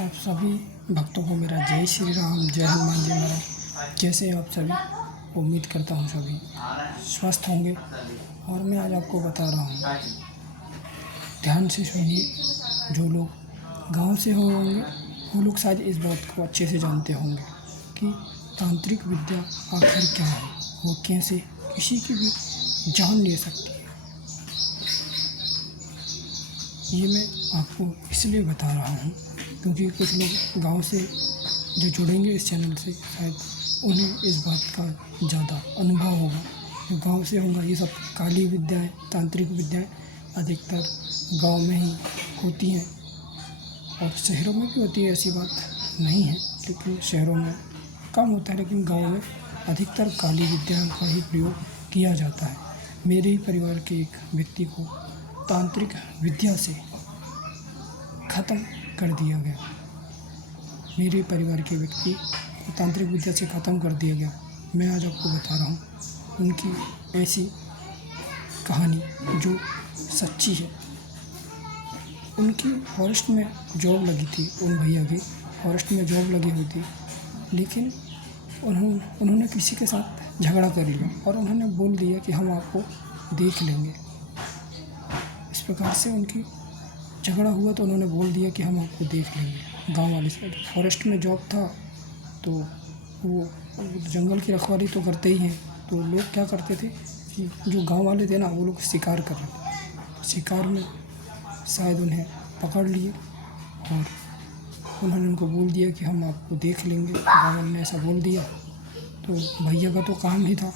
आप सभी भक्तों को मेरा जय श्री राम, जय हनुमान जी महाराज। कैसे आप सभी? उम्मीद करता हूँ सभी स्वस्थ होंगे। और मैं आज आपको बता रहा हूँ, ध्यान से सुनिए। जो लोग गांव से होंगे वो लोग शायद इस बात को अच्छे से जानते होंगे कि तांत्रिक विद्या आखिर क्या है, वो कैसे किसी की भी जान ले सकती है। ये मैं आपको इसलिए बता रहा हूँ क्योंकि कुछ लोग गांव से जो जुड़ेंगे इस चैनल से, शायद उन्हें इस बात का ज़्यादा अनुभव होगा। जो गांव से होगा, ये सब काली विद्याएँ, तांत्रिक विद्याएँ अधिकतर गांव में ही होती हैं और शहरों में भी होती है, ऐसी बात नहीं है। लेकिन शहरों में कम होता है, लेकिन गांव में अधिकतर काली विद्या का ही प्रयोग किया जाता है। मेरे ही परिवार के एक व्यक्ति को तांत्रिक विद्या से ख़त्म कर दिया गया। मेरे परिवार के व्यक्ति को तांत्रिक विद्या से ख़त्म कर दिया गया। मैं आज आपको बता रहा हूँ उनकी ऐसी कहानी जो सच्ची है। उनकी फॉरेस्ट में जॉब लगी थी, उन भैया की फॉरेस्ट में जॉब लगी हुई थी, लेकिन उन्होंने किसी के साथ झगड़ा कर लिया और उन्होंने बोल दिया कि हम आपको देख लेंगे। इस प्रकार से उनकी झगड़ा हुआ तो उन्होंने बोल दिया कि हम आपको देख लेंगे। गांव वाले से फॉरेस्ट में जॉब था तो वो जंगल की रखवाली तो करते ही हैं, तो लोग क्या करते थे कि जो गांव वाले थे ना, वो लोग शिकार कर रहे थे। शिकार में शायद उन्हें पकड़ लिए और उन्होंने उनको बोल दिया कि हम आपको देख लेंगे। गाँव वाले ने ऐसा बोल दिया तो भैया का तो काम ही था,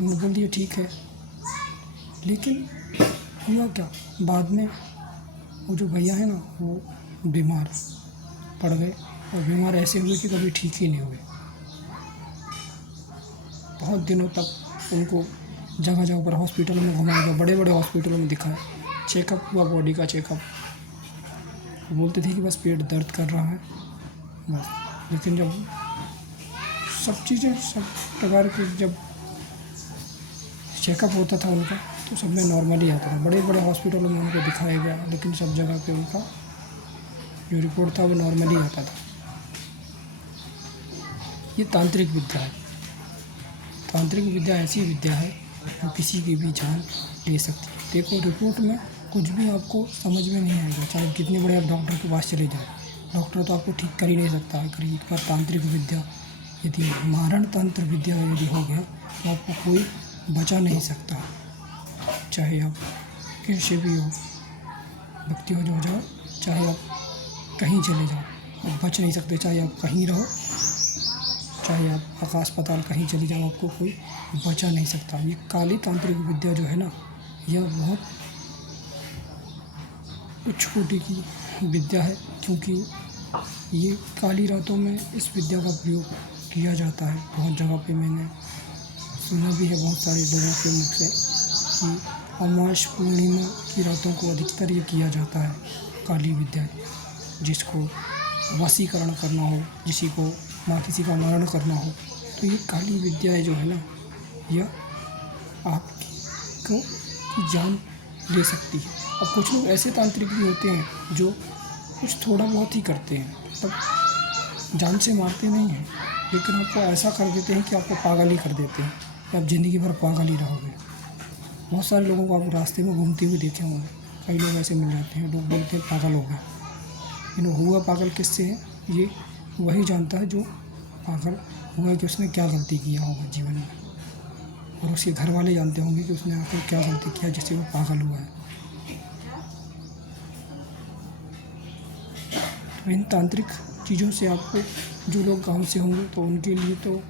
उन्होंने बोल दिया ठीक है। लेकिन हुआ क्या, बाद में वो जो भैया है ना, वो बीमार पड़ गए और बीमार ऐसे हुए कि कभी ठीक ही नहीं हुए। बहुत दिनों तक उनको जगह जगह पर हॉस्पिटलों में घुमाया गया, बड़े बड़े हॉस्पिटलों में दिखाया, चेकअप हुआ, बॉडी का चेकअप। बोलते थे कि बस पेट दर्द कर रहा है बस। लेकिन जब सब चीज़ें, सब प्रकार के जब चेकअप होता था उनका, तो सब में नॉर्मल ही आता था। बड़े बड़े हॉस्पिटलों में उनको दिखाया गया, लेकिन सब जगह पे उनका जो रिपोर्ट था वो नॉर्मल ही आता था। ये तांत्रिक विद्या है। तांत्रिक विद्या ऐसी विद्या है जो किसी की भी जान ले सकती है। देखो, रिपोर्ट में कुछ भी आपको समझ में नहीं आएगा, चाहे कितने बड़े आप डॉक्टर के पास चले जाएँ, डॉक्टर तो आपको ठीक कर ही नहीं सकता है। करीब पर तांत्रिक विद्या, यदि मारण तंत्र विद्या यदि हो गया तो आपको कोई बचा नहीं सकता। चाहे आप कैसे भी हो, भक्ति हो जाओ, चाहे आप कहीं चले जाओ, आप बच नहीं सकते। चाहे आप कहीं रहो, चाहे आप आकाश पाताल कहीं चले जाओ, आपको कोई बचा नहीं सकता। ये काली तांत्रिक विद्या जो है ना, यह बहुत उच्च कोटि की विद्या है, क्योंकि ये काली रातों में इस विद्या का प्रयोग किया जाता है। बहुत जगह पे मैंने सुना भी है बहुत सारे लोगों के मुख से कि अमावस पूर्णिमा की रातों को अधिकतर ये किया जाता है। काली विद्या, जिसको वशीकरण करना हो, किसी का मरण करना हो, तो ये काली विद्या जो है ना, यह आपको की जान ले सकती है। अब कुछ लोग ऐसे तांत्रिक भी होते हैं जो कुछ थोड़ा बहुत ही करते हैं, मतलब जान से मारते नहीं हैं, लेकिन आपको ऐसा कर देते हैं कि आपको पागल ही कर देते हैं, कि आप ज़िंदगी भर पागल ही रहोगे। बहुत सारे लोगों को आप रास्ते में घूमते हुए देखे होंगे, कई लोग ऐसे मिल जाते हैं, लोग बोलते हैं पागल हो गए। लेकिन हुआ पागल किससे है, ये वही जानता है जो पागल हुआ कि उसने क्या गलती किया होगा जीवन में, और उसके घर वाले जानते होंगे कि उसने आकर क्या गलती किया जिससे वो पागल हुआ है। तो इन तांत्रिक चीज़ों से आपको, जो लोग गांव से होंगे तो उनके लिए तो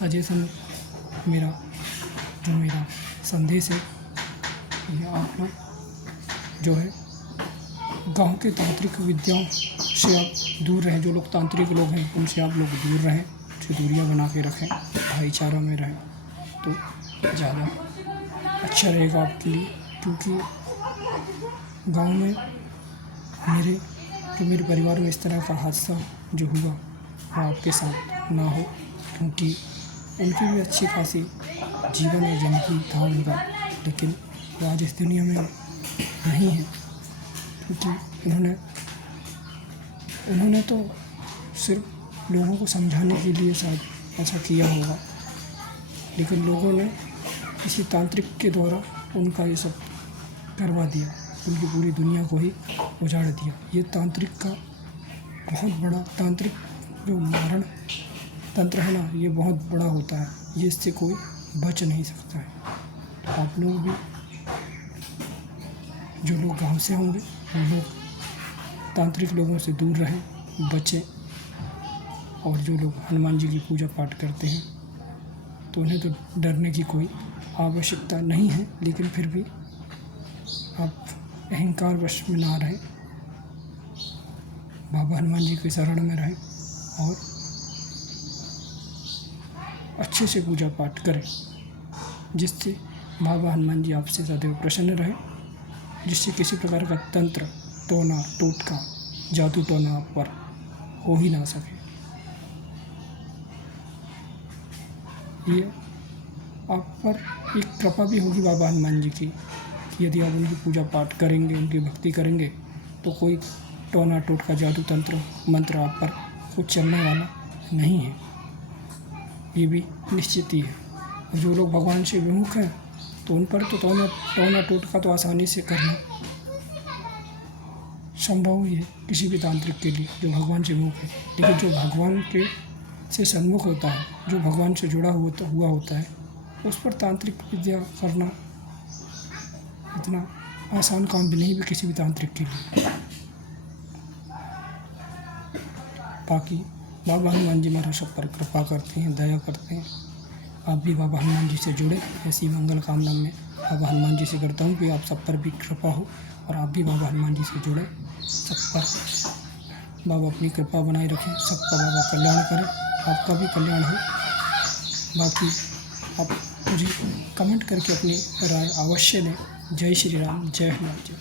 सजेशन, मेरा संदेश है, ये आप लोग जो है गांव के तांत्रिक विद्याओं से आप दूर रहें। जो लोग तांत्रिक लोग हैं उनसे आप लोग दूर रहें, उनसे दूरियां बना के रखें, भाईचारा में रहें तो ज़्यादा अच्छा रहेगा आपके लिए। क्योंकि गांव में मेरे परिवार में इस तरह का हादसा जो हुआ वो आपके साथ ना हो, क्योंकि उनकी भी अच्छी खासी जीवन और ज़िंदगी था उनका, लेकिन वो आज इस दुनिया में नहीं है, क्योंकि उन्होंने उन्होंने तो सिर्फ लोगों को समझाने के लिए शायद ऐसा किया होगा, लेकिन लोगों ने किसी तांत्रिक के द्वारा उनका ये सब करवा दिया, उनकी पूरी दुनिया को ही उजाड़ दिया। ये तांत्रिक का बहुत बड़ा तांत्रिक जो मारण तंत्र है ना, ये बहुत बड़ा होता है, ये इससे कोई बच नहीं सकता है। तो आप लोग भी, जो लोग गाँव से होंगे वो लोग तांत्रिक लोगों से दूर रहें, बचें। और जो लोग हनुमान जी की पूजा पाठ करते हैं तो उन्हें तो डरने की कोई आवश्यकता नहीं है, लेकिन फिर भी आप अहंकार वश में ना रहें, बाबा हनुमान जी के शरण में रहें और अच्छे से पूजा पाठ करें, जिससे बाबा हनुमान जी आपसे सदैव प्रसन्न रहें, जिससे किसी प्रकार का तंत्र, टोना, टोटका, जादू टोना आप पर हो ही ना सके। ये आप पर एक कृपा भी होगी बाबा हनुमान जी की कि यदि आप उनकी पूजा पाठ करेंगे, उनकी भक्ति करेंगे, तो कोई टोना, टोटका, जादू, तंत्र, मंत्र आप पर कुछ चलने वाला नहीं है। ये भी निश्चित ही है। और जो लोग भगवान से विमुख हैं तो उन पर तो टोना टोटका तो आसानी से करना संभव ही है किसी भी तांत्रिक के लिए जो भगवान से विमुख है। लेकिन जो भगवान के से सन्मुख होता है, जो भगवान से जुड़ा हुआ होता है, उस पर तांत्रिक विद्या करना इतना आसान काम भी नहीं भी किसी भी तांत्रिक के लिए। बाकी बाबा हनुमान जी महाराज सब पर कृपा करते हैं, दया करते हैं। आप भी बाबा हनुमान जी से जुड़े, ऐसी मंगल कामना में बाबा हनुमान जी से करता हूँ कि आप सब पर भी कृपा हो और आप भी बाबा हनुमान जी से जुड़े, सब पर बाबा अपनी कृपा बनाए रखें, सबका बाबा कल्याण करें, आपका भी कल्याण हो। बाकी आप मुझे कमेंट करके अपनी राय अवश्य दें। जय श्री राम, जय हनुमान जी।